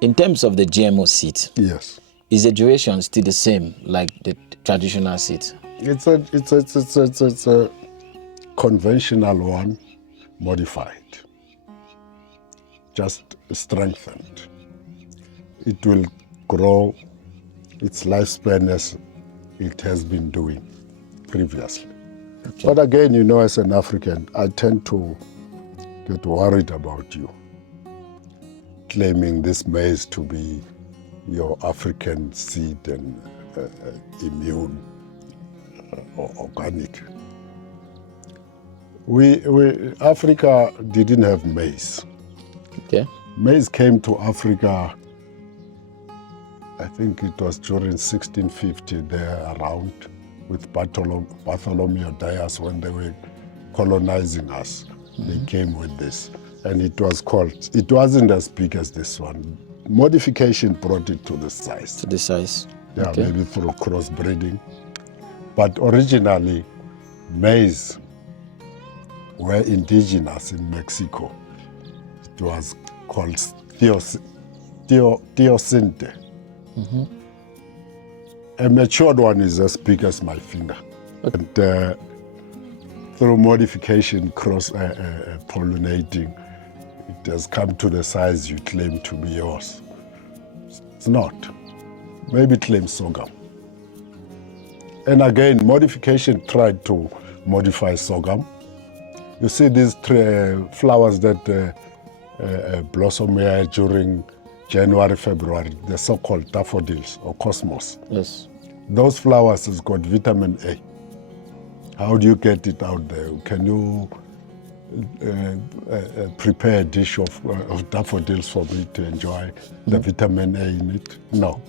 In terms of the GMO seed, Yes. is the duration still the same like the traditional seed? It's a conventional one, modified, just strengthened. It will grow its lifespan as it has been doing previously. Okay. But again, you know, as an African, I tend to get worried about you claiming this maize to be your African seed and immune or organic. Africa didn't have maize. Okay. Maize came to Africa, I think it was during 1650 there around, with Bartholomew Dias when they were colonizing us. They came with this. And it wasn't as big as this one. Modification brought it to the size. To the size. Yeah, okay. Maybe through crossbreeding. But originally, maize were indigenous in Mexico. It was called teosinte. A matured one is as big as my finger. Okay. And through modification, cross-pollinating, it has come to the size you claim to be yours. It's not. Maybe claim sorghum. And again, modification tried to modify sorghum. You see these flowers that blossom here during January, February, the so-called daffodils or cosmos. Yes. Those flowers has got vitamin A. How do you get it out there? Can you prepare a dish of daffodils for me to enjoy the vitamin A in it? No.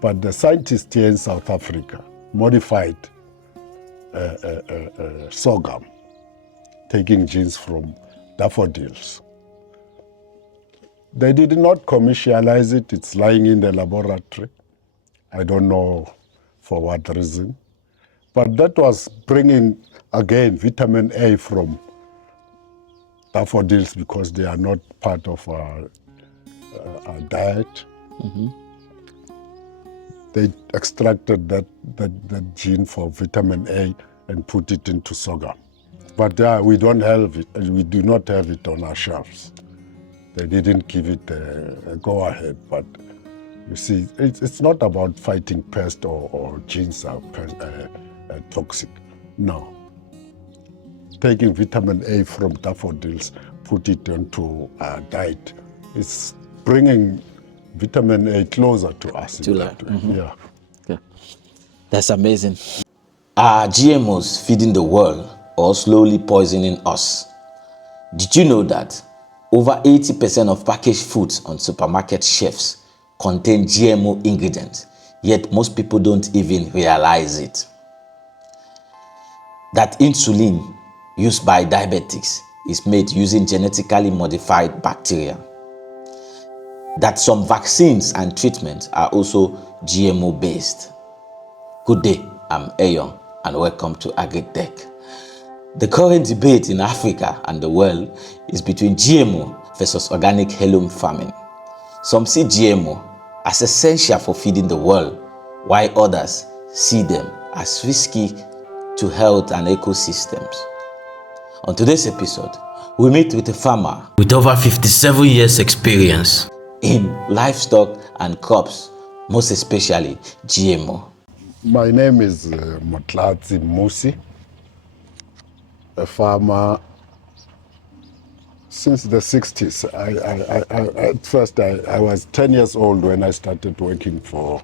But the scientists here in South Africa modified sorghum, taking genes from daffodils. They did not commercialize it. It's lying in the laboratory. I don't know for what reason. But that was bringing, again, vitamin A from daffodils because they are not part of our diet. They extracted that gene for vitamin A and put it into sorghum. But we don't have it, and we do not have it on our shelves. They didn't give it a go-ahead, but you see, it's not about fighting pest or genes are toxic. No. Taking vitamin A from daffodils, put it into our diet. It's bringing vitamin A closer to us. Yeah. Okay. That's amazing. Are GMOs feeding the world or slowly poisoning us? Did you know that over 80% of packaged foods on supermarket shelves contain GMO ingredients, yet most people don't even realize it? That insulin used by diabetics is made using genetically modified bacteria. That some vaccines and treatments are also GMO based. Good day, I'm Ayon and welcome to AGRICDECK. The current debate in Africa and the world is between GMO versus organic heirloom farming. Some see GMO as essential for feeding the world, while others see them as risky to health and ecosystems. On today's episode, we meet with a farmer with over 57 years experience in livestock and crops, most especially GMO. My name is Motlatsi Musi, a farmer since the 60s. At first, I was 10 years old when I started working for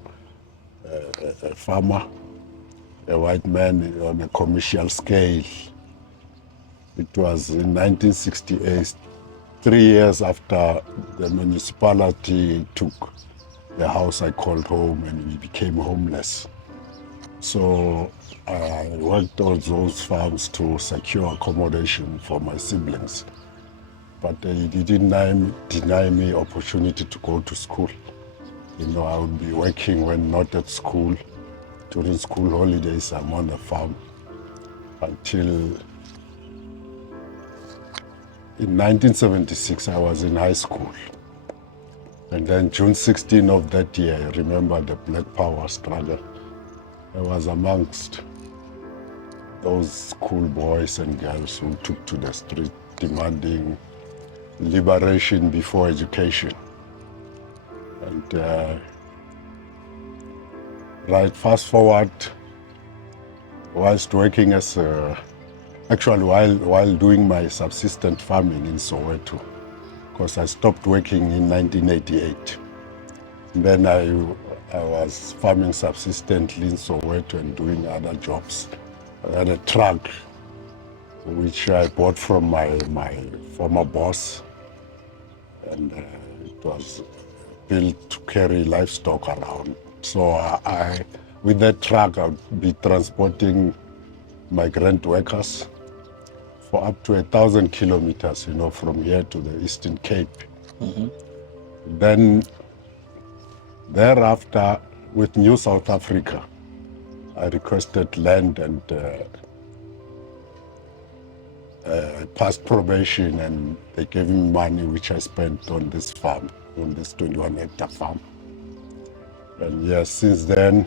a farmer, a white man on a commercial scale. It was in 1968, 3 years after the municipality took the house I called home and we became homeless. So I worked on those farms to secure accommodation for my siblings. But they didn't deny me opportunity to go to school. You know, I would be working when not at school. During school holidays, I'm on the farm until in 1976, I was in high school. And then June 16 of that year, I remember the Black Power struggle. I was amongst those school boys and girls who took to the street demanding liberation before education. And right, fast forward, whilst working as actually while doing my subsistence farming in Soweto, because I stopped working in 1988. Then I was farming subsistently in Soweto and doing other jobs. I had a truck which I bought from my former boss, and it was built to carry livestock around. So with that truck, I'd be transporting migrant workers for up to 1,000 kilometers, from here to the Eastern Cape. Then thereafter, with New South Africa, I requested land and passed probation, and they gave me money which I spent on this farm, on this 21-hectare farm. And yes, since then,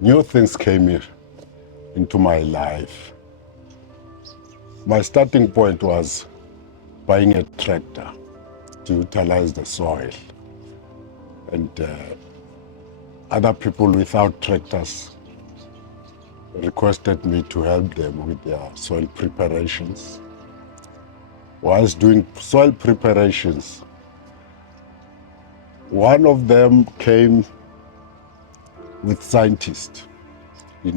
new things came into my life. My starting point was buying a tractor to utilize the soil. And other people without tractors requested me to help them with their soil preparations. Whilst doing soil preparations, one of them came with scientists, the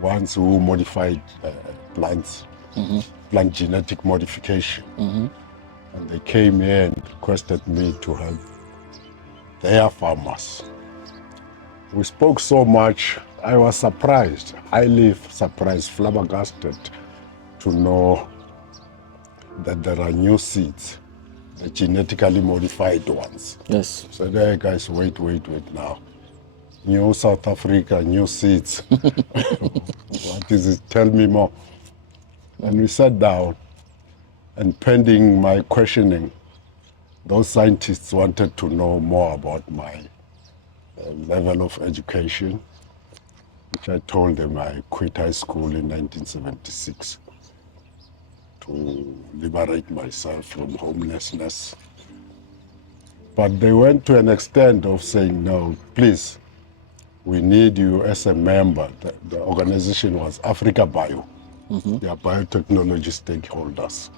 ones who modified plants, plant genetic modification. And they came here and requested me to help their farmers. We spoke so much, I was surprised, highly surprised, flabbergasted to know that there are new seeds, the genetically modified ones. Yes. So there, guys, wait now. New South Africa, new seeds. What is it? Tell me more. And we sat down, and pending my questioning, those scientists wanted to know more about my level of education, which I told them I quit high school in 1976 to liberate myself from homelessness. But they went to an extent of saying, no, please, we need you as a member. The organization was Africa Bio. They are biotechnology stakeholders.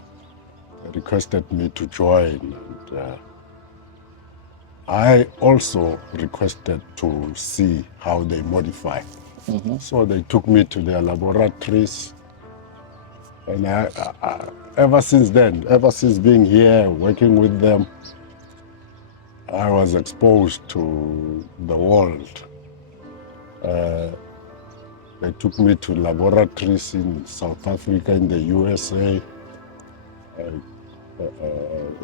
They requested me to join. And I also requested to see how they modify. So they took me to their laboratories. And ever since then, ever since being here, working with them, I was exposed to the world. They took me to laboratories in South Africa, in the USA. I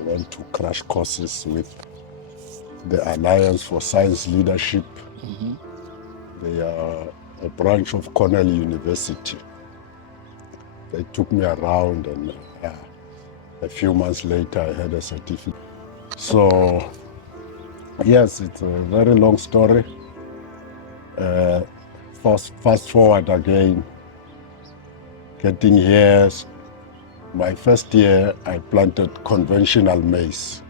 went to crash courses with the Alliance for Science Leadership. They are a branch of Cornell University. They took me around, and a few months later I had a certificate. So yes, it's a very long story. Fast forward again, getting here, my first year I planted conventional maize.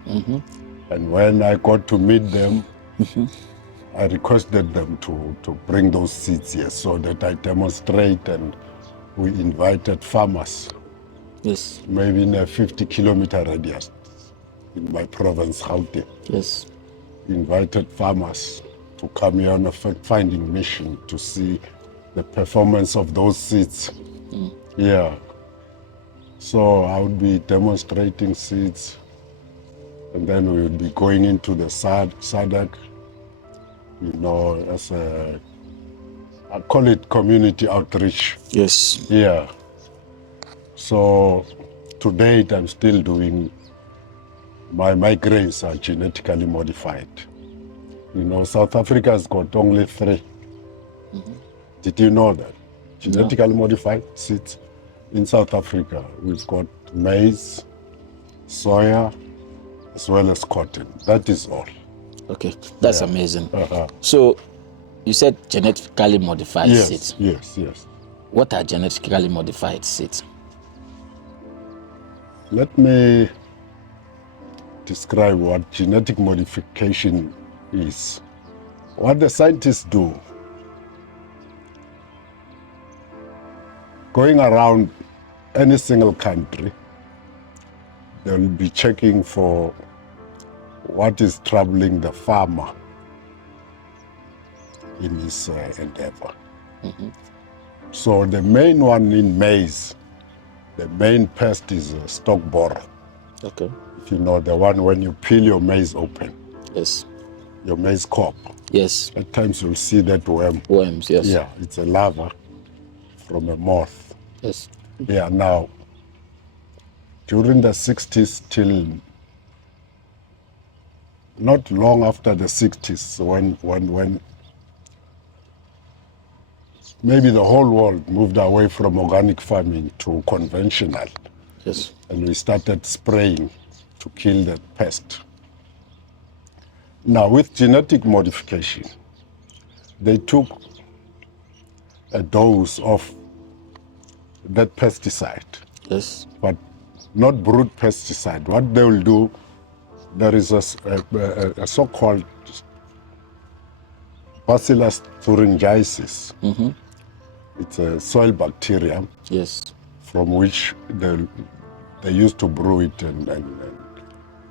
And when I got to meet them, I requested them to bring those seeds here so that I demonstrate, and we invited farmers. Yes. Maybe in a 50-kilometer radius in my province, Gauteng. Yes. Invited farmers to come here on a fact-finding mission to see the performance of those seeds. Yeah. So I would be demonstrating seeds, and then we would be going into the SADC, as I call it community outreach. Yes. Yeah. So to date, I'm still doing, my grains are genetically modified. South Africa has got only 3. Did you know that? Genetically modified seeds in South Africa. We've got maize, soya, as well as cotton. That is all. Okay, that's amazing. So you said genetically modified seeds. Yes. What are genetically modified seeds? Let me describe what genetic modification is. What the scientists do, going around any single country, they'll be checking for what is troubling the farmer in his endeavor. So the main one in maize, the main pest is stalk borer. Okay. If you know, the one when you peel your maize open, Yes. your maize cob. Yes. At times you'll see that worm. Worms, yes. Yeah, it's a larva from a moth. Yes. Yeah, now, during the 60s till not long after the 60s, when maybe the whole world moved away from organic farming to conventional, Yes. and we started spraying to kill the pest. Now, with genetic modification, they took a dose of that pesticide, Yes. but not brood pesticide. What they will do, there is a so-called Bacillus thuringiensis. It's a soil bacterium Yes. from which they used to brew it and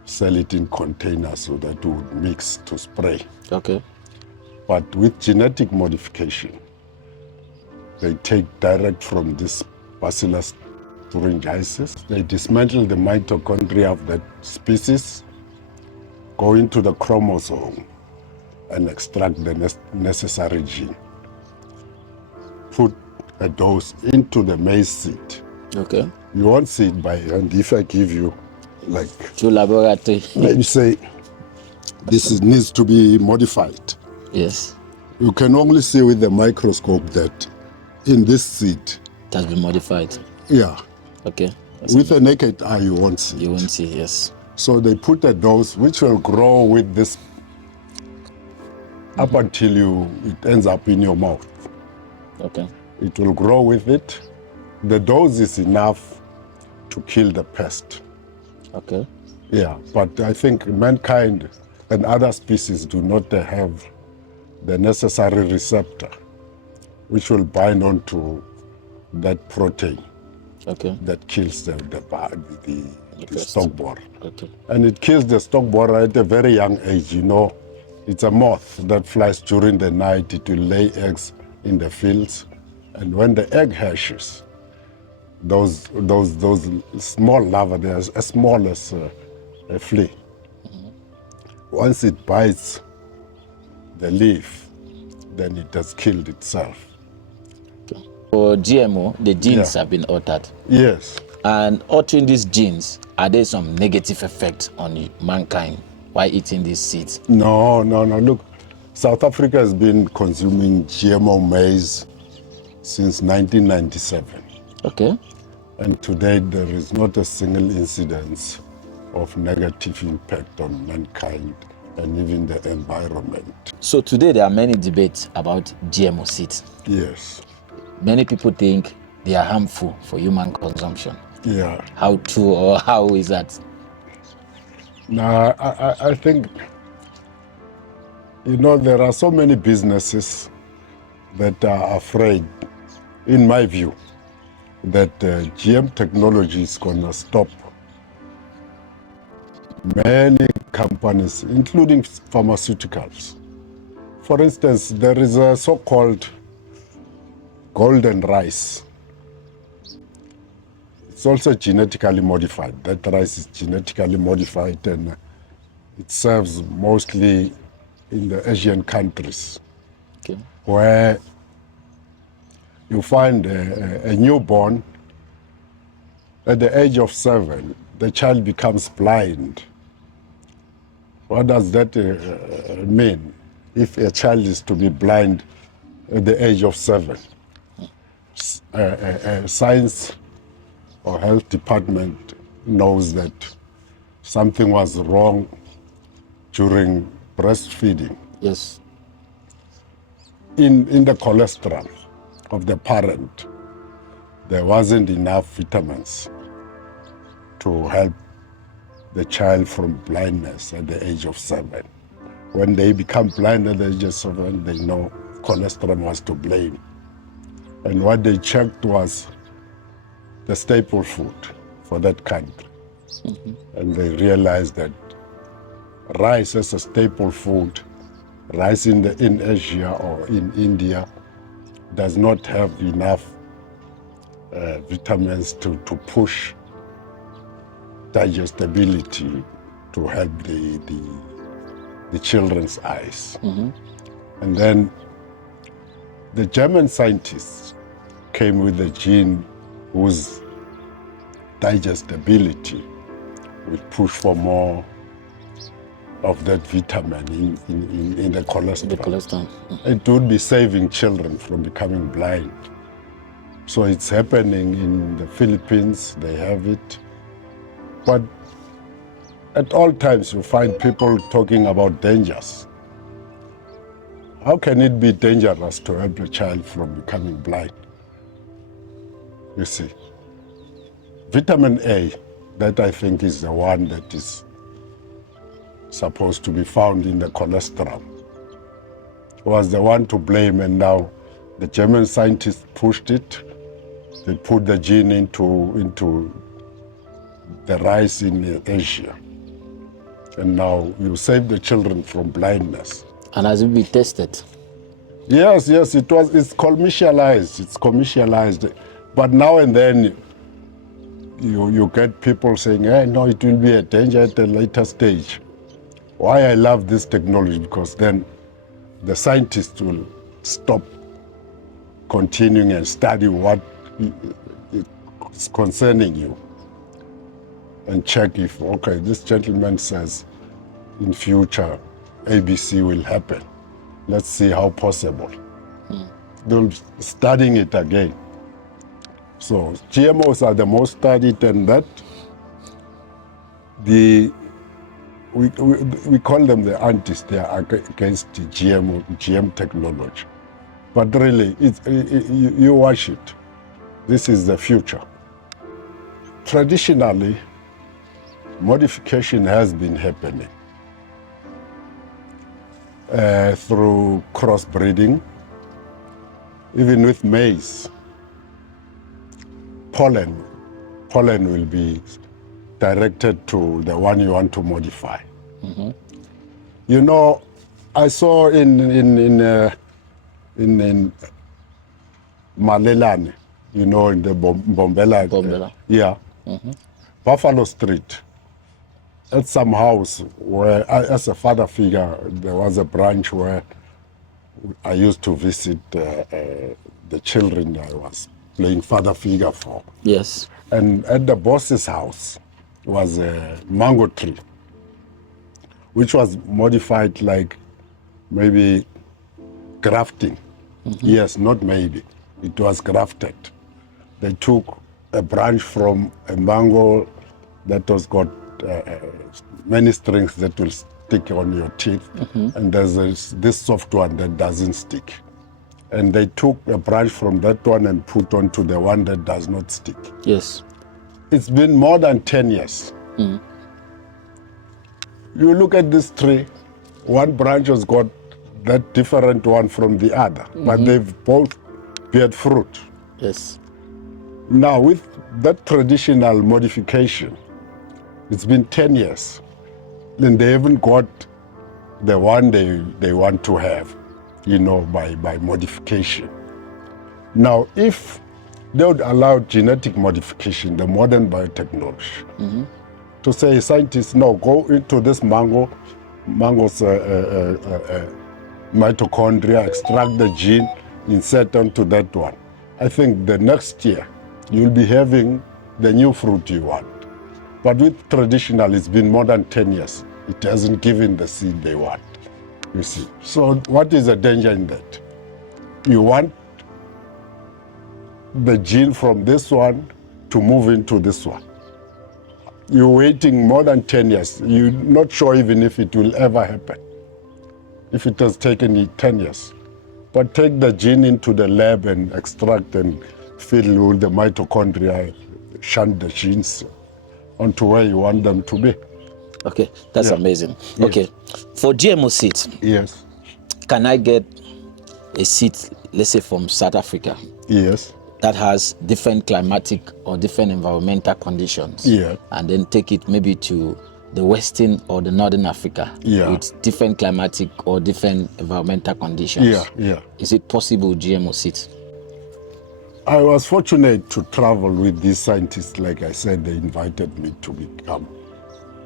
sell it in containers so that it would mix to spray. Okay. But with genetic modification, they take direct from this Bacillus thuringiensis. They dismantle the mitochondria of that species, go into the chromosome, and extract the necessary gene. Put a dose into the maize seed. Okay. You won't see it by hand. If I give you, like, To laboratory. let me say, needs to be modified. Yes. You can only see with the microscope that in this seed, It has been modified. yeah, Okay. That's with a naked eye you won't see. You won't see, yes. So they put a dose which will grow with this up until it ends up in your mouth. Okay. It will grow with it. The dose is enough to kill the pest. Okay. Yeah, but I think mankind and other species do not have the necessary receptor which will bind onto that protein Okay. that kills the pest. stalk borer. Okay. And it kills the stalk borer at a very young age. You know, it's a moth that flies during the night. It will lay eggs in the fields. And when the egg hatches, those small larvae, they're as small as a flea. Once it bites the leaf, then it has killed itself. For GMO, the genes Yeah. have been altered. Yes. And altering these genes, are there some negative effects on mankind while eating these seeds? No. Look, South Africa has been consuming GMO maize since 1997. Okay. And today there is not a single incidence of negative impact on mankind and even the environment. So today there are many debates about GMO seeds. Yes. Many people think they are harmful for human consumption. Yeah. How true or how is that? Now, I think, you know, there are so many businesses that are afraid, in my view, that GM technology is going to stop many companies, including pharmaceuticals. For instance, there is a so-called golden rice. It's also genetically modified. That rice is genetically modified and it serves mostly in the Asian countries, Okay. where you find a newborn at the age of 7, the child becomes blind. What does that mean? If a child is to be blind at the age of 7, science or health department knows that something was wrong during breastfeeding. Yes. In the cholesterol of the parent, there wasn't enough vitamins to help the child from blindness at the age of 7. When they become blind at the age of 7, they know cholesterol was to blame. And what they checked was the staple food for that country. And they realized that rice as a staple food, rice in Asia or in India, does not have enough vitamins to push digestibility to help the children's eyes. And then the German scientists came with a gene whose digestibility will push for more of that vitamin in the cholesterol. The cholesterol. It would be saving children from becoming blind. So it's happening in the Philippines, they have it. But at all times you find people talking about dangers. How can it be dangerous to help a child from becoming blind? You see, vitamin A, that I think is the one that is supposed to be found in the cholesterol, was the one to blame, and now the German scientists pushed it. They put the gene into the rice in Asia. And now you save the children from blindness. And has it been tested? Yes, it's commercialized. It's commercialized. But now and then you get people saying, hey, no, it will be a danger at a later stage. Why I love this technology, because then the scientists will stop continuing and study what is concerning you and check if, okay, this gentleman says in future ABC will happen. Let's see how possible. They'll be studying it again. So GMOs are the most studied, and that we call them the antis. They are against the GM technology. But really, you watch it. This is the future. Traditionally, modification has been happening through crossbreeding, even with maize. Pollen will be directed to the one you want to modify. You know, I saw in Malelane, you know, in the Bombela. Buffalo Street, at some house where, as a father figure, there was a branch where I used to visit the children I was playing father figure for. Yes. And at the boss's house was a mango tree, which was modified like maybe grafting. Yes, not maybe. It was grafted. They took a branch from a mango that was got many strings that will stick on your teeth, and there's this soft one that doesn't stick. And they took a branch from that one and put onto the one that does not stick. Yes. It's been more than 10 years. You look at this tree, one branch has got that different one from the other, but they've both bear fruit. Yes. Now, with that traditional modification, it's been 10 years, and they haven't got the one they want to have, you know, by modification. Now, if they would allow genetic modification, the modern biotechnology, to say scientists, no, go into this mango's mitochondria, extract the gene, insert onto that one. I think the next year, you'll be having the new fruit you want. But with traditional, it's been more than 10 years. It hasn't given the seed they want, you see. So what is the danger in that? You want the gene from this one to move into this one. You're waiting more than 10 years. You're not sure even if it will ever happen, if it has taken you 10 years. But take the gene into the lab and extract and fill with the mitochondria, shunt the genes onto where you want them to be. Okay, that's amazing. Yes. Okay, for GMO seeds, Yes. can I get a seed, let's say from South Africa, Yes. that has different climatic or different environmental conditions, Yeah. and then take it maybe to the Western or the Northern Africa with different climatic or different environmental conditions? Yeah. Is it possible, GMO seeds? I was fortunate to travel with these scientists. Like I said, they invited me to become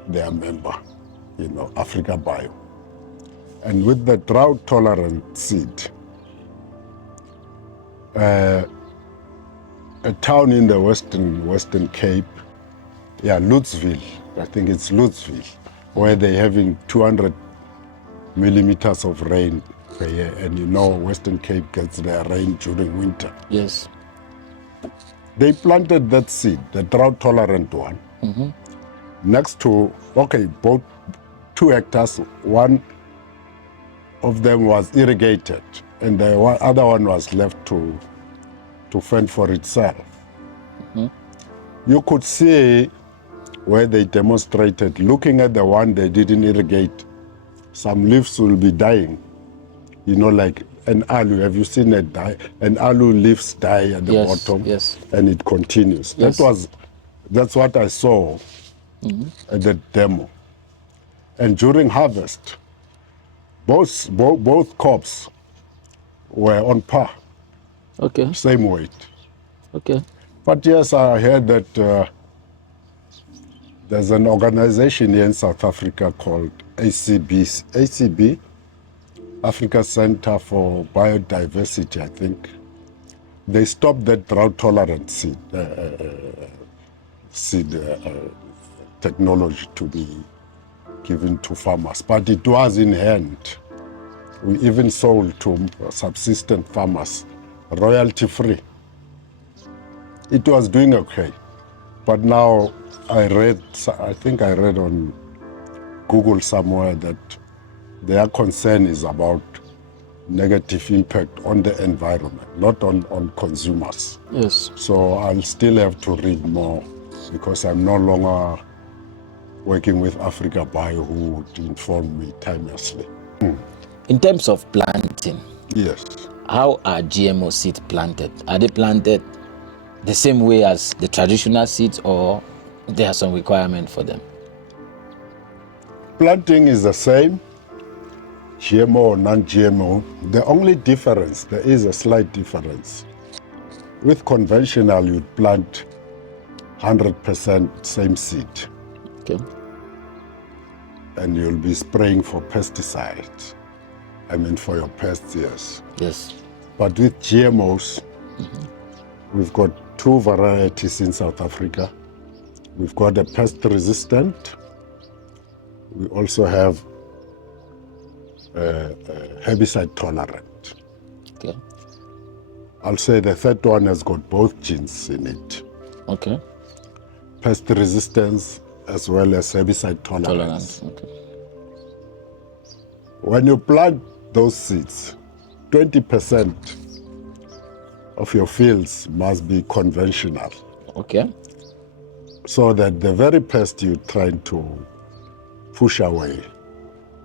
their member, Africa Bio. And with the drought-tolerant seed, a town in the Western Cape, Lutzville, I think it's Lutzville, where they're having 200 millimeters of rain per year. And Western Cape gets their rain during winter. Yes. They planted that seed, the drought-tolerant one, next to, both 2 hectares, one of them was irrigated, and the other one was left to fend for itself. You could see where they demonstrated, looking at the one they didn't irrigate, some leaves will be dying. Like an aloe. Have you seen it die? An aloe leaves die at the bottom, and it continues. Yes. That's what I saw at the demo. And during harvest, both crops were on par. Okay. Same weight. Okay. But yes, I heard that there's an organization here in South Africa called ACB, Africa Center for Biodiversity, I think. They stopped that drought-tolerant seed technology to be given to farmers, but it was in hand. We even sold to subsistence farmers, royalty-free. It was doing okay, but now I think I read on Google somewhere that their concern is about negative impact on the environment, not on consumers. Yes. So I'll still have to read more because I'm no longer working with Africa Bio, who would inform me timelessly. In terms of planting, yes, how are GMO seeds planted? Are they planted the same way as the traditional seeds, or there are some requirement for them? Planting is the same, GMO or non-GMO. The only difference, there is a slight difference. With conventional, you'd plant 100% same seed. Okay. And you'll be spraying for pesticides. For your pests, yes. Yes. But with GMOs, we've got 2 varieties in South Africa. We've got a pest resistant. We also have herbicide tolerant. Okay. I'll say the third one has got both genes in it. Okay. Pest resistance as well as herbicide tolerance. Okay. When you plant those seeds, 20% of your fields must be conventional. Okay. So that the very pest you're trying to push away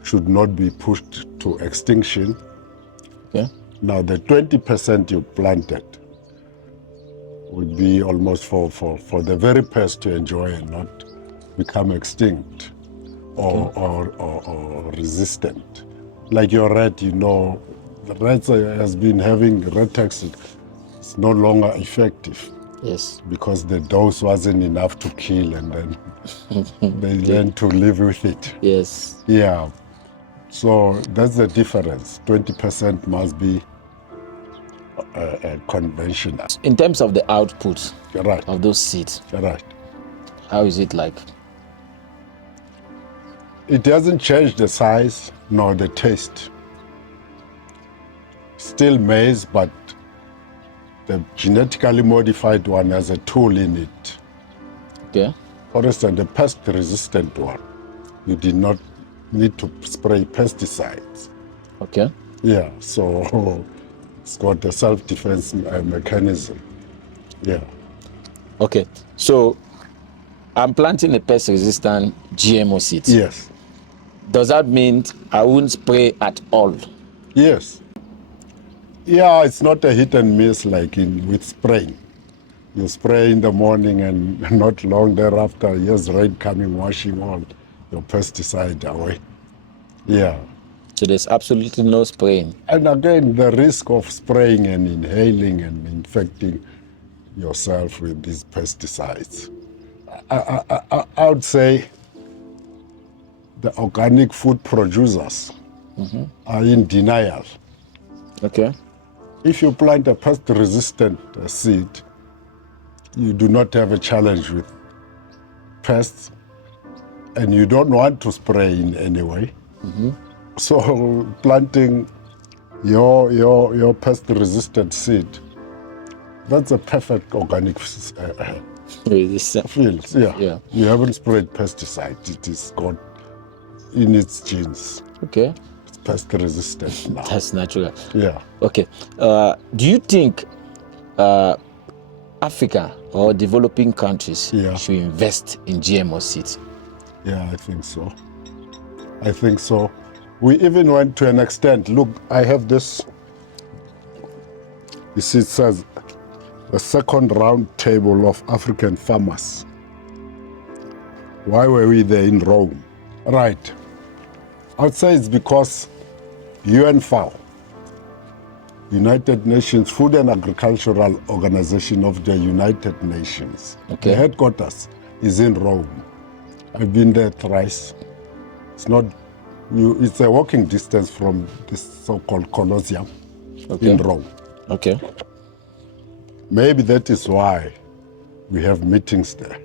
should not be pushed to extinction. Okay. Now the 20% you planted would be almost for the very pest to enjoy and not become extinct or resistant. Like your rat, the rat has been having rat tax. It's no longer effective. Yes. Because the dose wasn't enough to kill, and then they learn to live with it. Yes. Yeah. So that's the difference. 20% must be conventional. In terms of the output Right. of those seeds, Right. how is it like? It doesn't change the size nor the taste. Still maize, but the genetically modified one has a tool in it. Okay. For instance, the pest-resistant one, you did not need to spray pesticides. Okay. Yeah, so it's got a self-defense mechanism. Yeah. Okay. So I'm planting a pest-resistant GMO seed. Yes. Does that mean I won't spray at all? Yes. Yeah, it's not a hit and miss like with spraying. You spray in the morning and not long thereafter, yes, rain coming, washing all your pesticide away. Yeah. So there's absolutely no spraying. And again, the risk of spraying and inhaling and infecting yourself with these pesticides. I would say the organic food producers are in denial. Okay. If you plant a pest-resistant seed, you do not have a challenge with pests, and you don't want to spray in any way. So planting your pest-resistant seed, that's a perfect organic field. Yeah. You haven't sprayed pesticide. It is got in its genes. Okay. It's pest-resistant now. That's natural. Yeah. Okay. Do you think Africa or developing countries should invest in GMO seeds? Yeah, I think so. I think so. We even went to an extent. Look, I have this. You see, it says the second round table of African farmers. Why were we there in Rome? Right. I would say it's because UNFAO, United Nations Food and Agricultural Organization of the United Nations. Okay. The headquarters is in Rome. I've been there thrice. It's not, it's a walking distance from this so-called Colosseum in Rome. Okay. Maybe that is why we have meetings there,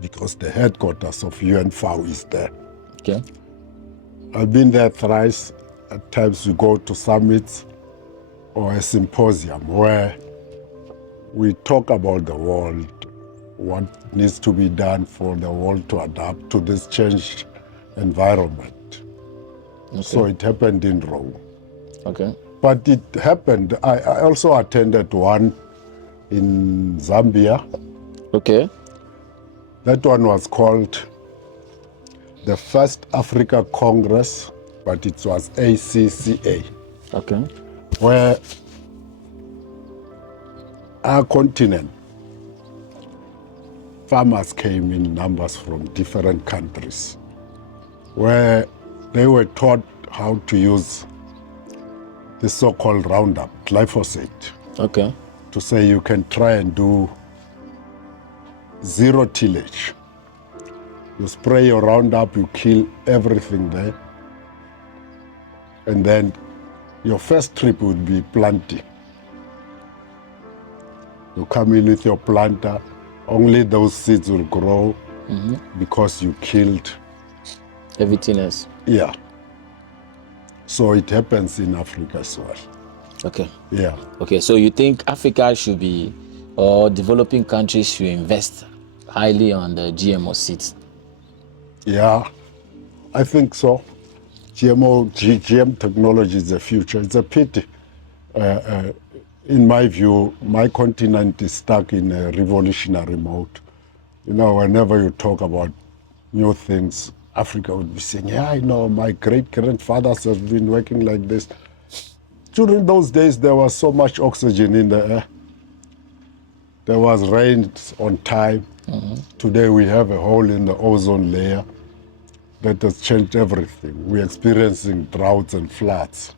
because the headquarters of UNFAO is there. Okay. I've been there thrice. At times we go to summits or a symposium where we talk about the world, what needs to be done for the world to adapt to this changed environment. Okay. So it happened in Rome. Okay. But it happened, I also attended one in Zambia. Okay. That one was called the First Africa Congress, but it was ACCA. Okay. Where our continent, farmers came in numbers from different countries, where they were taught how to use the so-called Roundup, glyphosate. Okay. To say you can try and do zero tillage. You spray your Roundup, you kill everything there. And then your first trip would be planting. You come in with your planter, only those seeds will grow because you killed everything else. Yeah. So it happens in Africa as well. Okay. Yeah. Okay, so you think Africa should be, or developing countries should invest highly on the GMO seeds? Yeah, I think so. GM technology is the future. It's a pity. In my view, my continent is stuck in a revolutionary mode. You know, whenever you talk about new things, Africa would be saying, yeah, I know, my great-grandfathers have been working like this. During those days, there was so much oxygen in the air. There was rain on time. Today, we have a hole in the ozone layer that has changed everything. We're experiencing droughts and floods.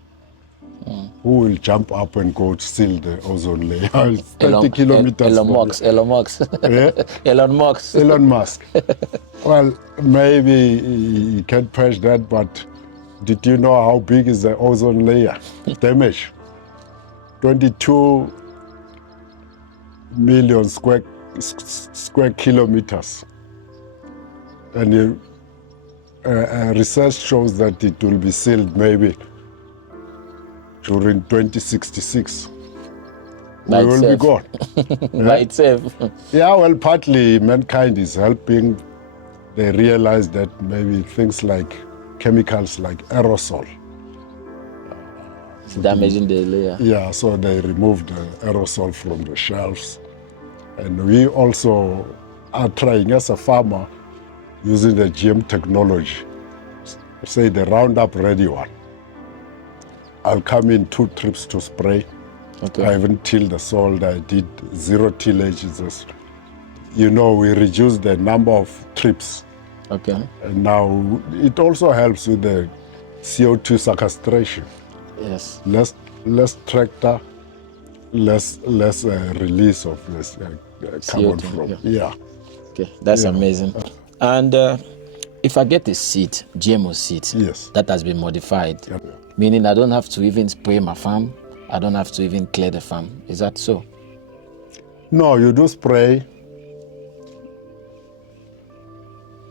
Who will jump up and go to seal the ozone layer? It's 30 kilometers. Elon Musk. Yeah? Elon Musk. Elon Musk. Well, maybe he can patch that, but did you know how big is the ozone layer damage? 22 million square kilometers. And research shows that it will be sealed maybe during 2066. we will be itself. gone. By Yeah? itself. Yeah, well, partly mankind is helping. They realize that maybe things like chemicals like aerosol. It's damaging the layer. Yeah, so they removed the aerosol from the shelves. And we also are trying as a farmer using the GM technology, say the Roundup Ready one. I'll come in 2 trips to spray. Okay. I haven't tilled the soil. I did 0 tillage. You know, we reduced the number of trips. Okay. And now it also helps with the CO2 sequestration. Yes. Less tractor, less release of this carbon CO2, from. yeah. Yeah. Okay, that's Yeah. amazing. And if I get a seed, GMO seed, Yes. that has been modified, Yeah. meaning I don't have to even spray my farm, I don't have to even clear the farm. Is that so? No, you do spray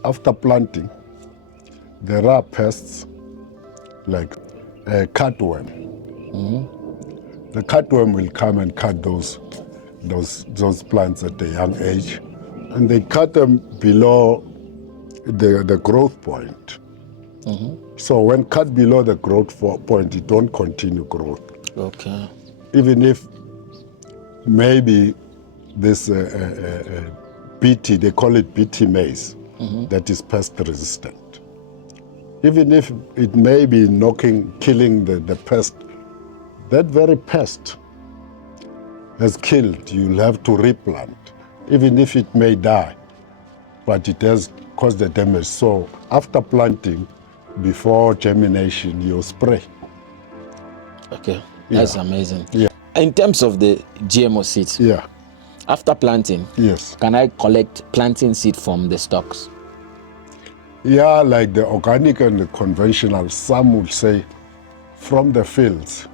after planting. There are pests like a cutworm. The cutworm will come and cut those plants at a young age, and they cut them below the growth point. So when cut below the growth point, it don't continue growth. Okay. Even if maybe this BT, they call it BT maize, that is pest resistant. Even if it may be killing the pest, that very pest has killed, you'll have to replant, even if it may die, but it has caused the damage. So after planting, before germination, you spray. Okay, that's Yeah. amazing. Yeah. In terms of the GMO seeds, Yeah. after planting, Yes. can I collect planting seed from the stocks? Yeah, like the organic and the conventional, some will say from the fields,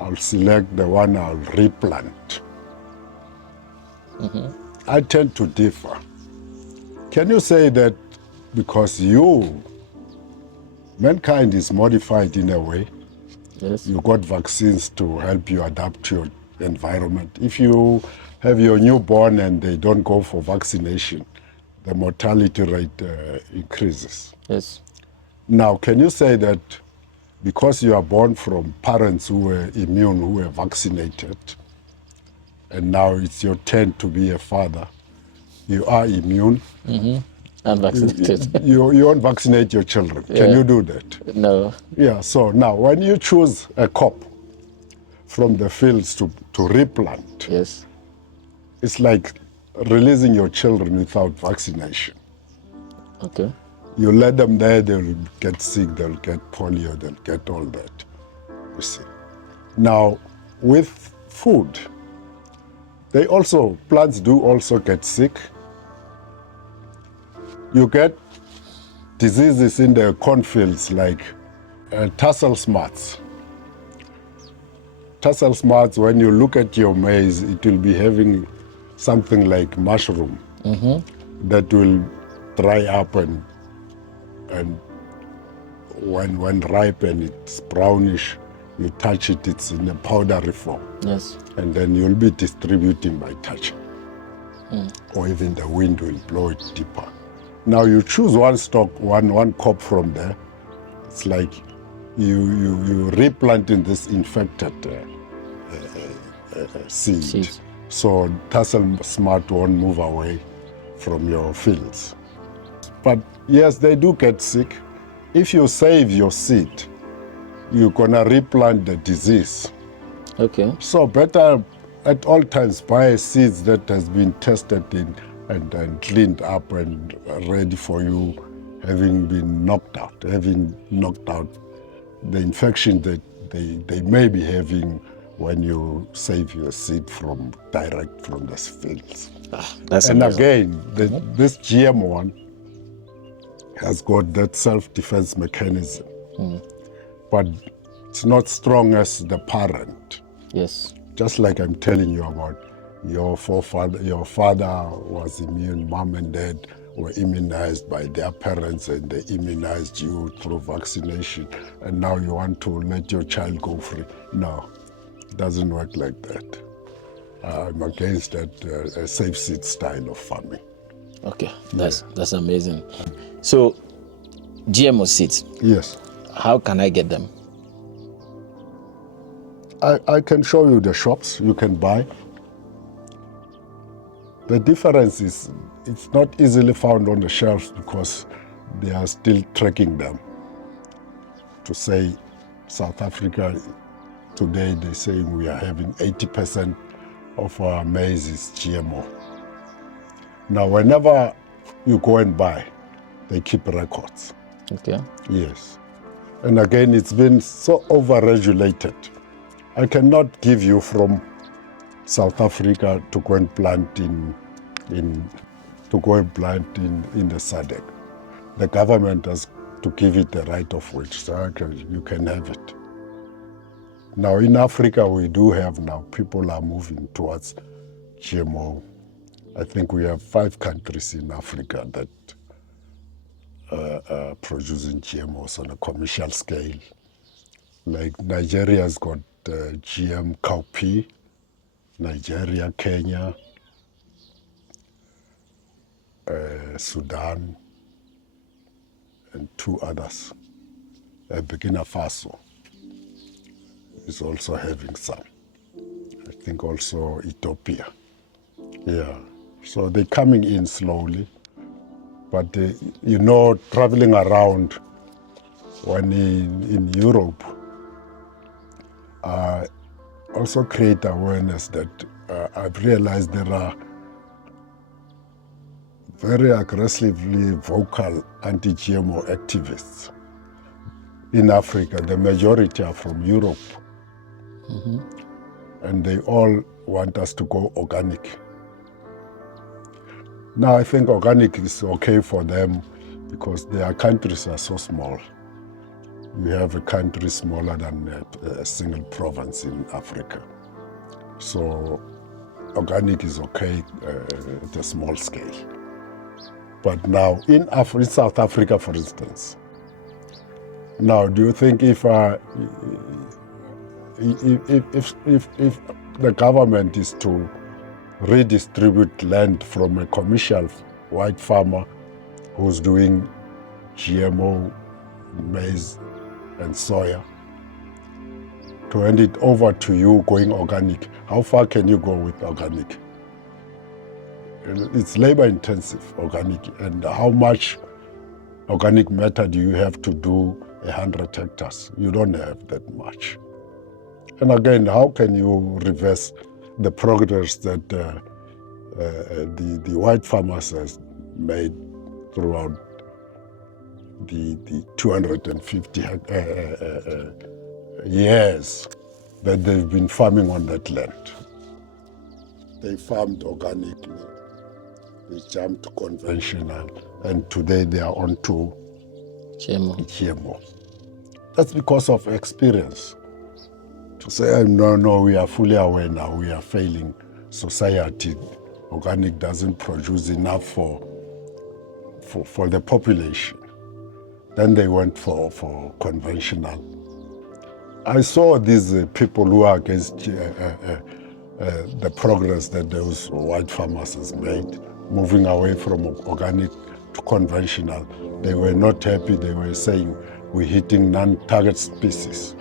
I'll select the one I'll replant. I tend to differ. Can you say that because mankind is modified in a way, Yes. you got vaccines to help you adapt to your environment. If you have your newborn and they don't go for vaccination, the mortality rate increases. Yes. Now, can you say that because you are born from parents who were immune, who were vaccinated, and now it's your turn to be a father, you are immune, Unvaccinated. you won't vaccinate your children. Can Yeah. you do that? No. Yeah, so now when you choose a crop from the fields to replant, Yes. it's like releasing your children without vaccination. Okay. You let them there, they'll get sick, they'll get polio, they'll get all that, you see. Now, with food, plants do also get sick. You get diseases in the cornfields like tassel smarts. Tassel smarts, when you look at your maize, it will be having something like mushroom that will dry up and when ripe and it's brownish, you touch it, it's in a powdery form. Yes. And then you'll be distributing by touching. Or even the wind will blow it deeper. Now you choose one stock, one crop from there. It's like you replanting this infected seed. Seeds. So tassel smart won't move away from your fields. But yes, they do get sick. If you save your seed, you're gonna replant the disease. Okay. So better at all times buy seeds that has been tested in and cleaned up and ready for you, having knocked out the infection that they may be having when you save your seed direct from the fields. That's And amazing. again, this GM one has got that self-defense mechanism, but it's not strong as the parent. Yes. Just like I'm telling you about your father was immune, mom and dad were immunized by their parents and they immunized you through vaccination, and now you want to let your child go free. No, it doesn't work like that. I'm against that safe seed style of farming. Okay, that's amazing. So, GMO seeds. Yes. How can I get them? I can show you the shops you can buy. The difference is it's not easily found on the shelves because they are still tracking them. To say South Africa today, they're saying we are having 80% of our maize is GMO. Now, whenever you go and buy, they keep records. Okay. Yes. And again, it's been so over-regulated. I cannot give you from South Africa to go and plant in the SADC. The government has to give it the right of which, so you can have it. Now in Africa, we do have now, people are moving towards GMO. I think we have 5 countries in Africa that are producing GMOs on a commercial scale. Like Nigeria's got GM cowpea, Nigeria, Kenya, Sudan, and 2 others. Burkina Faso is also having some. I think also Ethiopia. Yeah, so they're coming in slowly. But traveling around when in Europe, also create awareness that I've realized there are very aggressively vocal anti-GMO activists in Africa. The majority are from Europe. And they all want us to go organic. Now I think organic is okay for them because their countries are so small. We have a country smaller than a single province in Africa. So organic is okay at a small scale. But now in South Africa, for instance, now do you think if the government is to redistribute land from a commercial white farmer who's doing GMO maize and soya to hand it over to you going organic, how far can you go with organic? It's labor intensive, organic, and how much organic matter do you have to do 100 hectares? You don't have that much. And again, how can you reverse the progress that the white farmers has made throughout the 250 years that they've been farming on that land? They farmed organically, they jumped to conventional, and today they are on to GMO. That's because of experience. To say, no, we are fully aware now, we are failing society. Organic doesn't produce enough for the population. Then they went for conventional. I saw these people who are against the progress that those white farmers has made, moving away from organic to conventional. They were not happy. They were saying, we're hitting non-target species.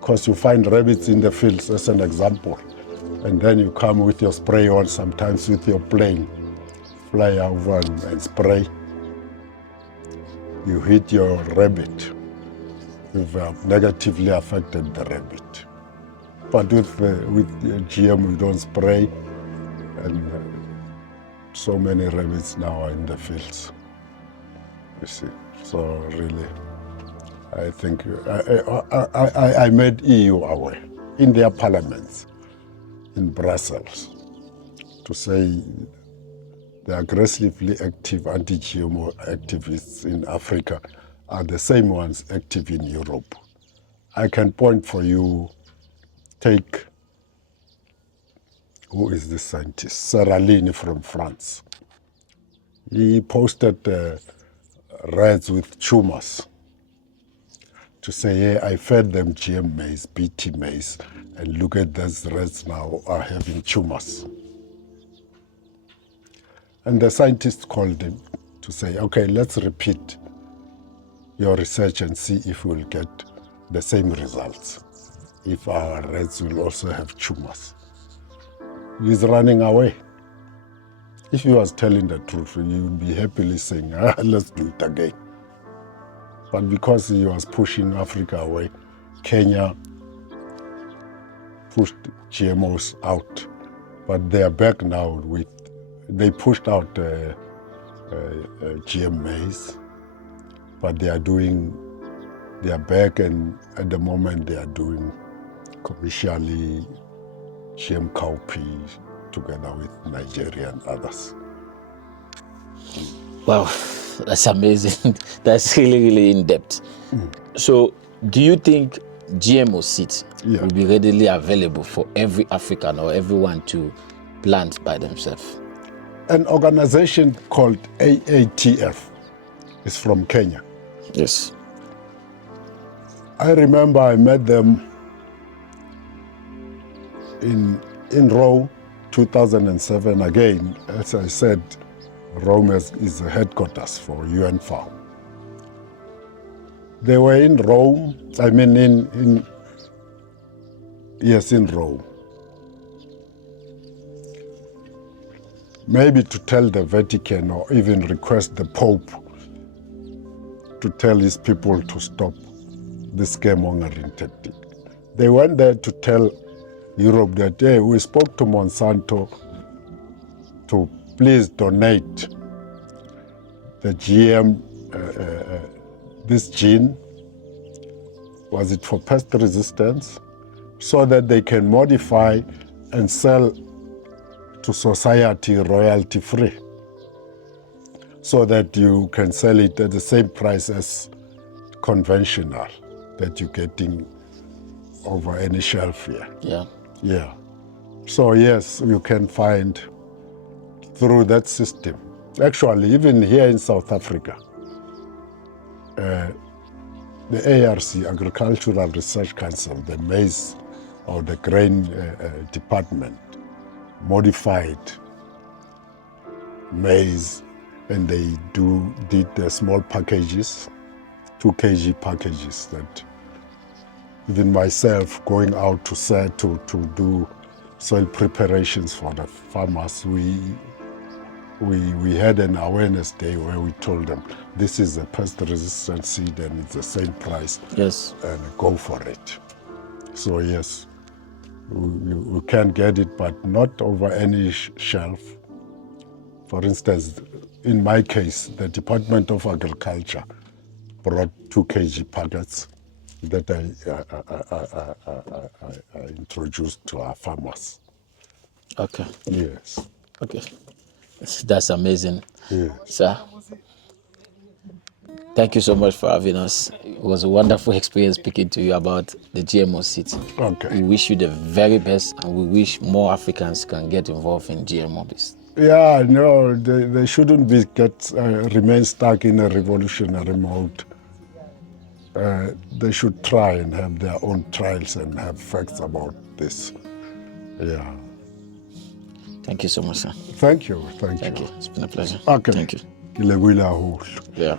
Because you find rabbits in the fields, as an example, and then you come with your spray on, sometimes with your plane, fly over and spray. You hit your rabbit. You've negatively affected the rabbit. But with GM, we don't spray, and so many rabbits now are in the fields. You see, so really, I think I made EU aware in their parliaments in Brussels to say the aggressively active anti-GMO activists in Africa are the same ones active in Europe. I can point for you, take, who is the scientist? Seralini from France. He posted rats with tumors. to say, hey, I fed them GM maize, BT maize, and look at those rats now are having tumors. And the scientists called him to say, okay, let's repeat your research and see if we'll get the same results, if our rats will also have tumors. He's running away. If he was telling the truth, he would be happily saying, let's do it again. But because he was pushing Africa away, Kenya pushed GMOs out. But they are back now they pushed out GM maize, but they are back, and at the moment they are doing commercially GM cowpea together with Nigeria and others. Wow, that's amazing. That's really in depth. So do you think GMO seeds will be readily available for every African or everyone to plant by themselves? An organization called AATF is from Kenya. Yes. I remember I met them in Rome, 2007. Again, as I said, Rome is the headquarters for UN FAO. They were in Rome, in Rome. Maybe to tell the Vatican or even request the Pope to tell his people to stop this scaremongering tactic. They went there to tell Europe that, hey, we spoke to Monsanto to please donate the GM, this gene, was it for pest resistance, so that they can modify and sell to society royalty-free, so that you can sell it at the same price as conventional that you're getting over any shelf here. Yeah. Yeah. So yes, you can find through that system. Actually, even here in South Africa, the ARC, Agricultural Research Council, the maize or the grain department, modified maize, and they did the small packages, 2 kg packages, that even myself going out to do soil preparations for the farmers, we had an awareness day where we told them this is a pest resistant seed and it's the same price. Yes. And go for it. So yes, we can get it, but not over any shelf. For instance, in my case, the Department of Agriculture brought 2 kg packets that I introduced to our farmers. Okay. Yes. Okay. That's amazing. Yes. Sir, thank you so much for having us. It was a wonderful experience speaking to you about the GMO seeds. Okay. We wish you the very best, and we wish more Africans can get involved in GMO business. Yeah, no, they shouldn't remain stuck in a revolutionary mode. They should try and have their own trials and have facts about this. Yeah. Thank you so much, sir. Thank you. Thank you. It's been a pleasure. Okay. Thank you. Yeah.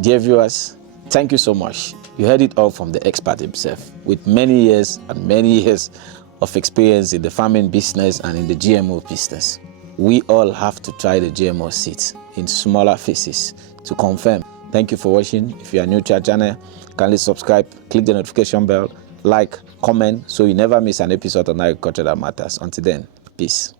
Dear viewers, thank you so much. You heard it all from the expert himself, with many years of experience in the farming business and in the GMO business. We all have to try the GMO seeds in smaller phases to confirm. Thank you for watching. If you are new to our channel, kindly subscribe, click the notification bell, like, comment, so you never miss an episode on Agriculture That Matters. Until then, peace.